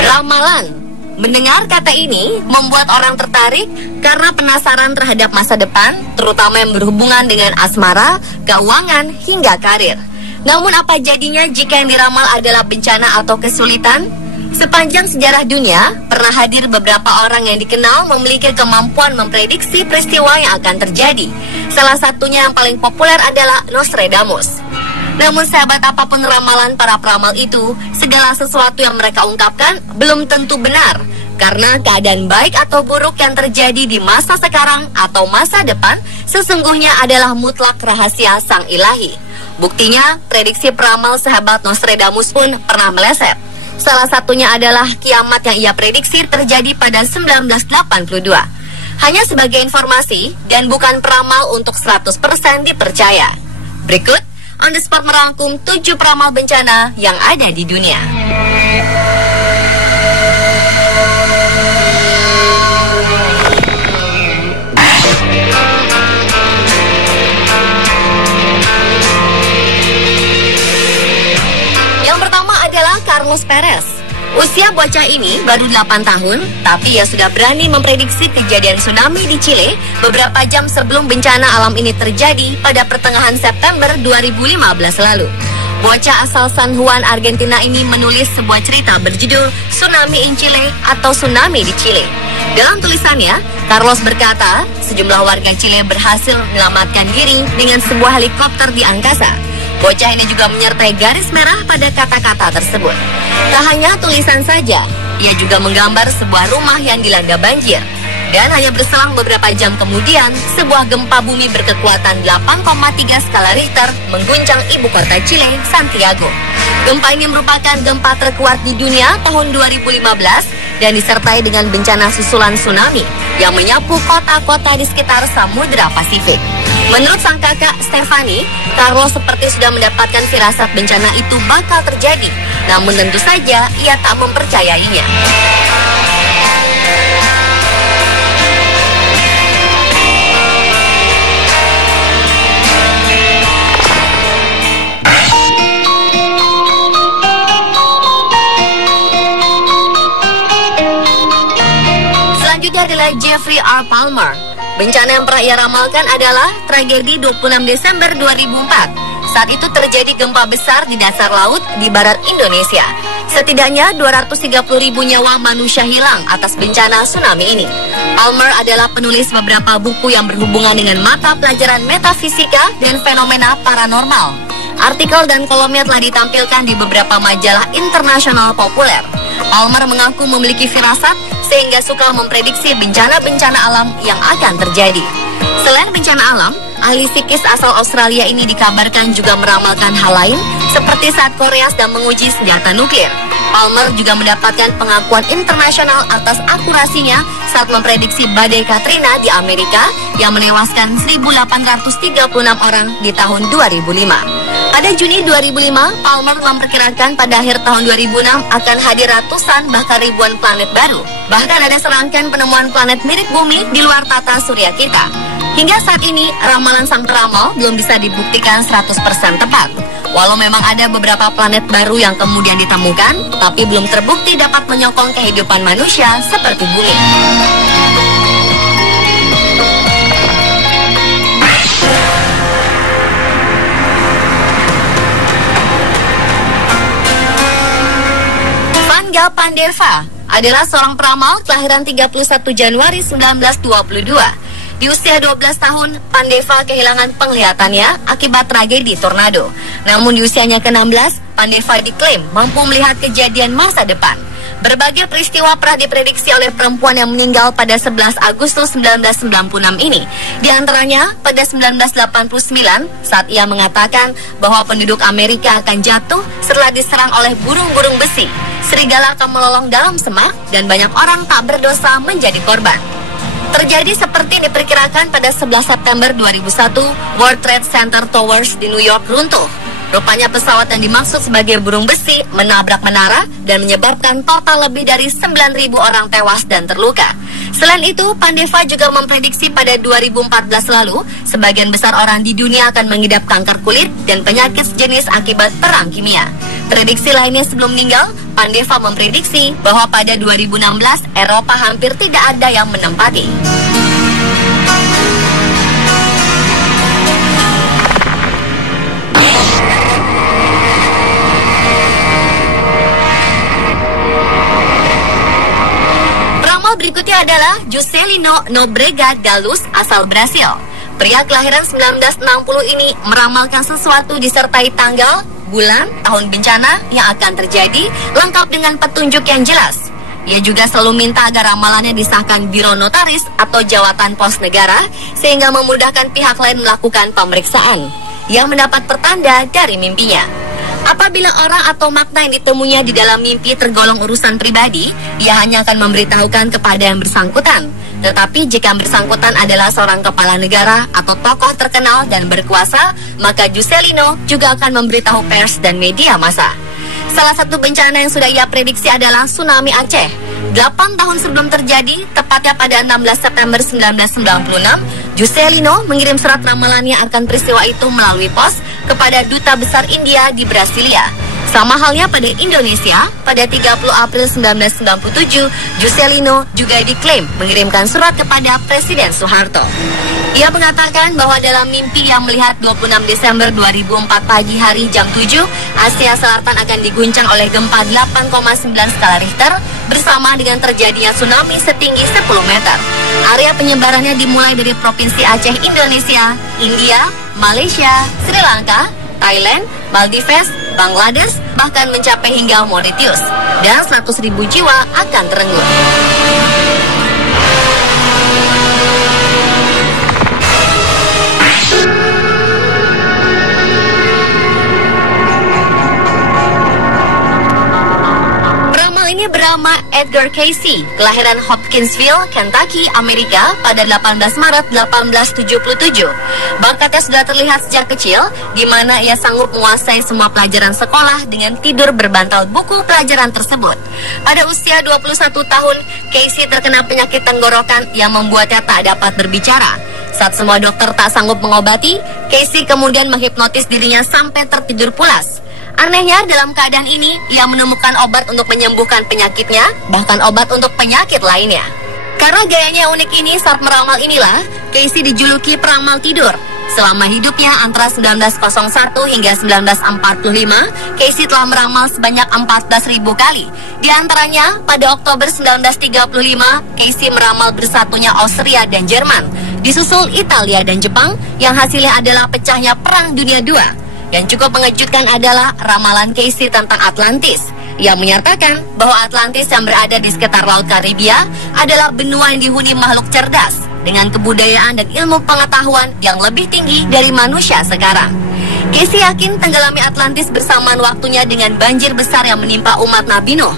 Ramalan. Mendengar kata ini membuat orang tertarik karena penasaran terhadap masa depan, terutama yang berhubungan dengan asmara, keuangan, hingga karir. Namun apa jadinya jika yang diramal adalah bencana atau kesulitan? Sepanjang sejarah dunia, pernah hadir beberapa orang yang dikenal memiliki kemampuan memprediksi peristiwa yang akan terjadi. Salah satunya yang paling populer adalah Nostradamus. Namun sahabat, apapun ramalan para peramal itu, segala sesuatu yang mereka ungkapkan belum tentu benar. Karena keadaan baik atau buruk yang terjadi di masa sekarang atau masa depan sesungguhnya adalah mutlak rahasia sang ilahi. Buktinya, prediksi peramal sahabat Nostradamus pun pernah meleset. Salah satunya adalah kiamat yang ia prediksi terjadi pada 1982. Hanya sebagai informasi dan bukan peramal untuk 100% dipercaya. Berikut, On The Spot merangkum 7 peramal bencana yang ada di dunia. Yang pertama adalah Carlos Perez. Usia bocah ini baru 8 tahun, tapi ia sudah berani memprediksi kejadian tsunami di Chile beberapa jam sebelum bencana alam ini terjadi pada pertengahan September 2015 lalu. Bocah asal San Juan, Argentina ini menulis sebuah cerita berjudul Tsunami in Chile atau Tsunami di Chile. Dalam tulisannya, Carlos berkata, sejumlah warga Chile berhasil menyelamatkan diri dengan sebuah helikopter di angkasa. Bocah ini juga menyertai garis merah pada kata-kata tersebut. Tak hanya tulisan saja, ia juga menggambar sebuah rumah yang dilanda banjir. Dan hanya berselang beberapa jam kemudian, sebuah gempa bumi berkekuatan 8,3 skala Richter mengguncang ibu kota Chile, Santiago. Gempa ini merupakan gempa terkuat di dunia tahun 2015 dan disertai dengan bencana susulan tsunami yang menyapu kota-kota di sekitar Samudra Pasifik. Menurut sang kakak Stefani, Carlos seperti sudah mendapatkan firasat bencana itu bakal terjadi. Namun tentu saja ia tak mempercayainya. Selanjutnya adalah Jeffrey R. Palmer. Bencana yang pernah ia ramalkan adalah tragedi 26 Desember 2004. Saat itu terjadi gempa besar di dasar laut di barat Indonesia. Setidaknya 230.000 nyawa manusia hilang atas bencana tsunami ini. Palmer adalah penulis beberapa buku yang berhubungan dengan mata pelajaran metafisika dan fenomena paranormal. Artikel dan kolomnya telah ditampilkan di beberapa majalah internasional populer. Palmer mengaku memiliki firasat sehingga suka memprediksi bencana-bencana alam yang akan terjadi. Selain bencana alam, ahli psikis asal Australia ini dikabarkan juga meramalkan hal lain, seperti saat Korea sedang menguji senjata nuklir. Palmer juga mendapatkan pengakuan internasional atas akurasinya saat memprediksi badai Katrina di Amerika yang menewaskan 1.836 orang di tahun 2005. Pada Juni 2005, Palmer memperkirakan pada akhir tahun 2006 akan hadir ratusan bahkan ribuan planet baru. Bahkan ada serangkaian penemuan planet mirip bumi di luar tata surya kita. Hingga saat ini, ramalan sang peramal belum bisa dibuktikan 100% tepat. Walau memang ada beberapa planet baru yang kemudian ditemukan, tapi belum terbukti dapat menyokong kehidupan manusia seperti bumi. Vanga Pandeva adalah seorang peramal kelahiran 31 Januari 1922. Di usia 12 tahun, Pandeva kehilangan penglihatannya akibat tragedi tornado. Namun di usianya ke-16, Pandeva diklaim mampu melihat kejadian masa depan. Berbagai peristiwa pernah diprediksi oleh perempuan yang meninggal pada 11 Agustus 1996 ini. Di antaranya pada 1989 saat ia mengatakan bahwa penduduk Amerika akan jatuh setelah diserang oleh burung-burung besi. Serigala akan melolong dalam semak dan banyak orang tak berdosa menjadi korban. Terjadi seperti yang diperkirakan pada 11 September 2001, World Trade Center Towers di New York runtuh. Rupanya pesawat yang dimaksud sebagai burung besi menabrak menara dan menyebabkan total lebih dari 9.000 orang tewas dan terluka. Selain itu, Pandeva juga memprediksi pada 2014 lalu, sebagian besar orang di dunia akan mengidap kanker kulit dan penyakit sejenis akibat perang kimia. Prediksi lainnya sebelum meninggal, Pandeva memprediksi bahwa pada 2016, Eropa hampir tidak ada yang menempati. Berikutnya adalah Juscelino Nóbrega da Luz asal Brasil. Pria kelahiran 1960 ini meramalkan sesuatu disertai tanggal, bulan, tahun bencana yang akan terjadi lengkap dengan petunjuk yang jelas. Ia juga selalu minta agar ramalannya disahkan Biro Notaris atau Jawatan Pos Negara sehingga memudahkan pihak lain melakukan pemeriksaan. Ia mendapat pertanda dari mimpinya. Apabila orang atau makna yang ditemuinya di dalam mimpi tergolong urusan pribadi, ia hanya akan memberitahukan kepada yang bersangkutan. Tetapi jika yang bersangkutan adalah seorang kepala negara atau tokoh terkenal dan berkuasa, maka Juscelino juga akan memberitahu pers dan media massa. Salah satu bencana yang sudah ia prediksi adalah tsunami Aceh. 8 tahun sebelum terjadi, tepatnya pada 16 September 1996, Juscelino mengirim surat ramalannya akan peristiwa itu melalui pos kepada Duta Besar India di Brasilia. Sama halnya pada Indonesia, pada 30 April 1997, Juscelino juga diklaim mengirimkan surat kepada Presiden Soeharto. Ia mengatakan bahwa dalam mimpi yang melihat 26 Desember 2004 pagi hari jam 7, Asia Selatan akan diguncang oleh gempa 8,9 skala Richter bersama dengan terjadinya tsunami setinggi 10 meter. Area penyebarannya dimulai dari Provinsi Aceh, Indonesia, India, Malaysia, Sri Lanka, Thailand, Maldives, Bangladesh, bahkan mencapai hingga Mauritius, dan 100.000 jiwa akan terenggut. Ini bernama Edgar Cayce, kelahiran Hopkinsville, Kentucky, Amerika pada 18 Maret 1877. Bakatnya sudah terlihat sejak kecil, di mana ia sanggup menguasai semua pelajaran sekolah dengan tidur berbantal buku pelajaran tersebut. Pada usia 21 tahun, Cayce terkena penyakit tenggorokan yang membuatnya tak dapat berbicara. Saat semua dokter tak sanggup mengobati, Cayce kemudian menghipnotis dirinya sampai tertidur pulas. Anehnya, dalam keadaan ini, ia menemukan obat untuk menyembuhkan penyakitnya, bahkan obat untuk penyakit lainnya. Karena gayanya unik ini saat meramal inilah, Cayce dijuluki peramal tidur. Selama hidupnya antara 1901 hingga 1945, Cayce telah meramal sebanyak 14.000 kali. Di antaranya, pada Oktober 1935, Cayce meramal bersatunya Austria dan Jerman, disusul Italia dan Jepang, yang hasilnya adalah pecahnya Perang Dunia II. Yang cukup mengejutkan adalah ramalan Cayce tentang Atlantis. Ia menyatakan bahwa Atlantis yang berada di sekitar Laut Karibia adalah benua yang dihuni makhluk cerdas dengan kebudayaan dan ilmu pengetahuan yang lebih tinggi dari manusia sekarang. Cayce yakin tenggelamnya Atlantis bersamaan waktunya dengan banjir besar yang menimpa umat Nabi Nuh.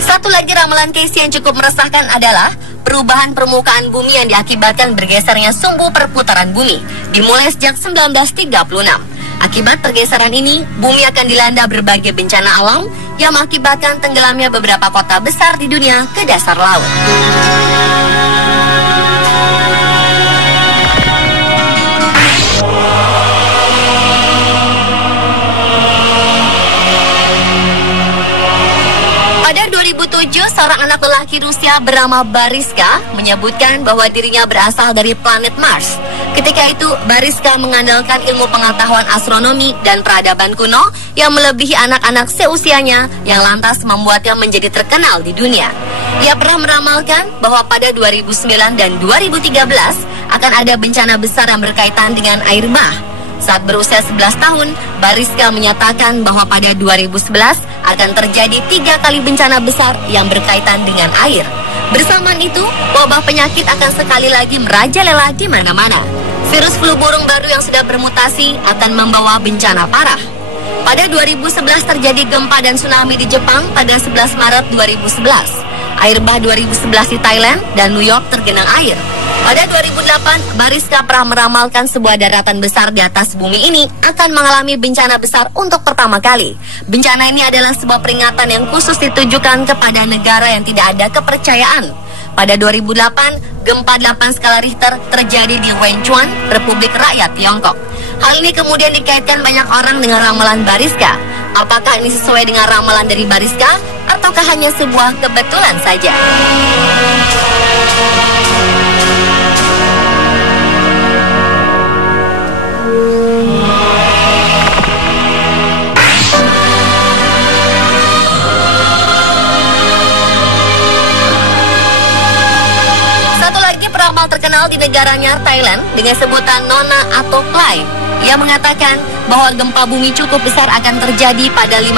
Satu lagi ramalan Cayce yang cukup meresahkan adalah perubahan permukaan bumi yang diakibatkan bergesernya sumbu perputaran bumi, dimulai sejak 1936. Akibat pergeseran ini, bumi akan dilanda berbagai bencana alam yang mengakibatkan tenggelamnya beberapa kota besar di dunia ke dasar laut. Pada 2007, seorang anak lelaki Rusia bernama Bariska menyebutkan bahwa dirinya berasal dari planet Mars. Ketika itu, Bariska mengandalkan ilmu pengetahuan astronomi dan peradaban kuno yang melebihi anak-anak seusianya yang lantas membuatnya menjadi terkenal di dunia. Ia pernah meramalkan bahwa pada 2009 dan 2013 akan ada bencana besar yang berkaitan dengan air bah. Saat berusia 11 tahun, Bariska menyatakan bahwa pada 2011 akan terjadi 3 kali bencana besar yang berkaitan dengan air. Bersamaan itu, wabah penyakit akan sekali lagi merajalela di mana-mana. Virus flu burung baru yang sudah bermutasi akan membawa bencana parah. Pada 2011 terjadi gempa dan tsunami di Jepang pada 11 Maret 2011. Air bah 2011 di Thailand dan New York tergenang air. Pada 2008, Bariska pernah meramalkan sebuah daratan besar di atas bumi ini akan mengalami bencana besar untuk pertama kali. Bencana ini adalah sebuah peringatan yang khusus ditujukan kepada negara yang tidak ada kepercayaan. Pada 2008, gempa 8 skala Richter terjadi di Wenchuan, Republik Rakyat Tiongkok. Hal ini kemudian dikaitkan banyak orang dengan ramalan Bariska. Apakah ini sesuai dengan ramalan dari Bariska ataukah hanya sebuah kebetulan saja? Peramal terkenal di negaranya Thailand dengan sebutan Nona atau Klai. Ia mengatakan bahwa gempa bumi cukup besar akan terjadi pada 15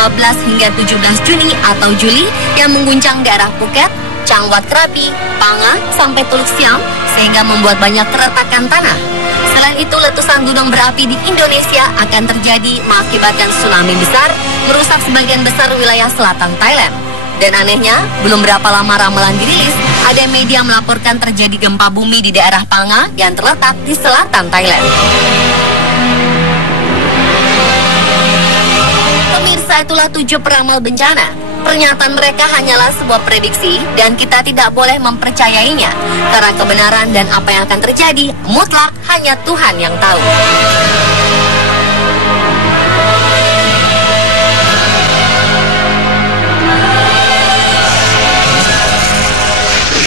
hingga 17 Juni atau Juli yang mengguncang daerah Phuket, Chang Wat Krabi, Panga, sampai Teluk Siam sehingga membuat banyak keretakan tanah. Selain itu, letusan gunung berapi di Indonesia akan terjadi mengakibatkan tsunami besar, merusak sebagian besar wilayah selatan Thailand. Dan anehnya, belum berapa lama ramalan dirilis, ada media melaporkan terjadi gempa bumi di daerah Panga yang terletak di selatan Thailand. Pemirsa, itulah 7 peramal bencana. Pernyataan mereka hanyalah sebuah prediksi dan kita tidak boleh mempercayainya. Karena kebenaran dan apa yang akan terjadi, mutlak hanya Tuhan yang tahu.